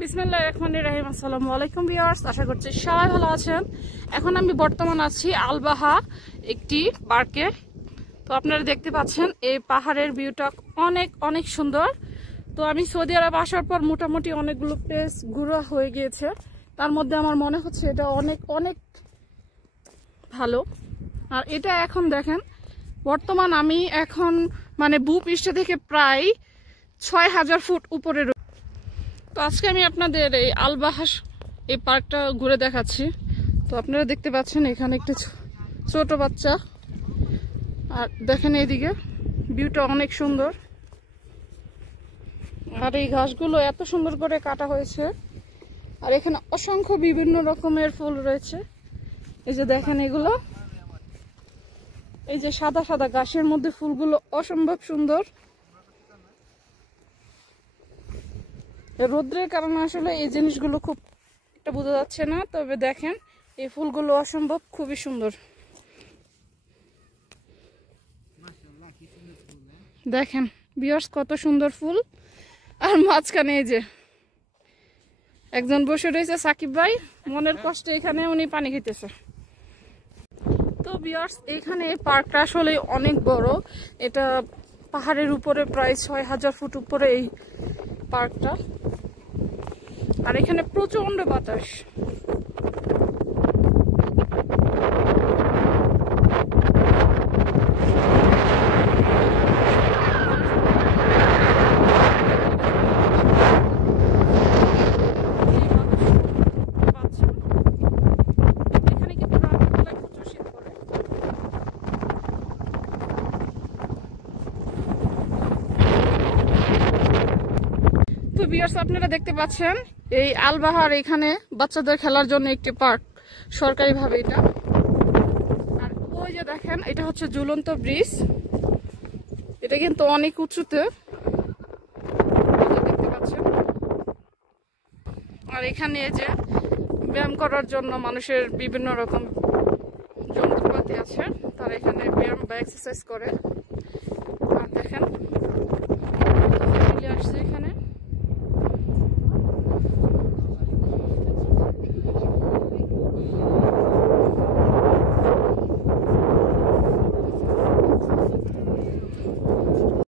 বিসমিল্লাহির রহমানির রহিম। আসসালামু আলাইকুম ভিউয়ার্স, আশা করছি সবাই ভালো আছেন। এখন আমি বর্তমান আছি আলবাহা একটি পার্কে। তো আপনারা দেখতে পাচ্ছেন এই পাহাড়ের ভিউটা অনেক অনেক সুন্দর। তো আমি সৌদি আরব আসার পর মোটামুটি অনেকগুলো প্লেস ঘোরা হয়ে গিয়েছে, তার মধ্যে আমার মনে হচ্ছে এটা অনেক অনেক ভালো। আর এটা এখন দেখেন, বর্তমান আমি এখন ভূপৃষ্ঠ থেকে প্রায় ৬,০০০ ফুট উপরে। তো আজকে আমি আপনাদের এই আলবাহা এই পার্কটা ঘুরে দেখাচ্ছি। তো আপনারা দেখতে পাচ্ছেন এখানে একটি ছোট বাচ্চা, আর দেখেন এইদিকে ভিউটা অনেক সুন্দর। আর এই ঘাসগুলো এত সুন্দর করে কাটা হয়েছে, আর এখানে অসংখ্য বিভিন্ন রকমের ফুল রয়েছে। এই যে দেখেন এগুলো, এই যে সাদা সাদা ঘাসের মধ্যে ফুলগুলো অসম্ভব সুন্দর। রোদ্রের কারণে আসলে এই জিনিসগুলো খুব একটা বোঝা যাচ্ছে না, তবে দেখেন এই ফুলগুলো অসম্ভব খুবই সুন্দর। দেখেন ভিউয়ার্স কত সুন্দর ফুল। আর মাঝখানে এই যে একজন বসে রয়েছে, সাকিব ভাই, মনের কষ্টে এখানে উনি পানি খেতেছে। তো ভিউয়ার্স এখানে পার্কটা আসলে অনেক বড়। এটা পাহাড়ের উপরে প্রায় ৬,০০০ ফুট উপরে এই পার্কটা। আর এখানে প্রচন্ড বাতাস। তো ভিউয়ার্স আপনারা দেখতে পাচ্ছেন এই আলবাহার এখানে বাচ্চাদের খেলার জন্য একটি পার্ক সরকারিভাবে এটা। আর ওই যে দেখেন এটা হচ্ছে ঝুলন্ত ব্রিজ, এটা কিন্তু অনেক উঁচুতে দেখতে পাচ্ছেন। আর এখানে এই যে ব্যায়াম করার জন্য মানুষের বিভিন্ন রকম যন্ত্রপাতি আছে, তারা এখানে ব্যায়াম বা এক্সারসাইজ করে। আর দেখেন ফ্যামিলি আসছে এখানে।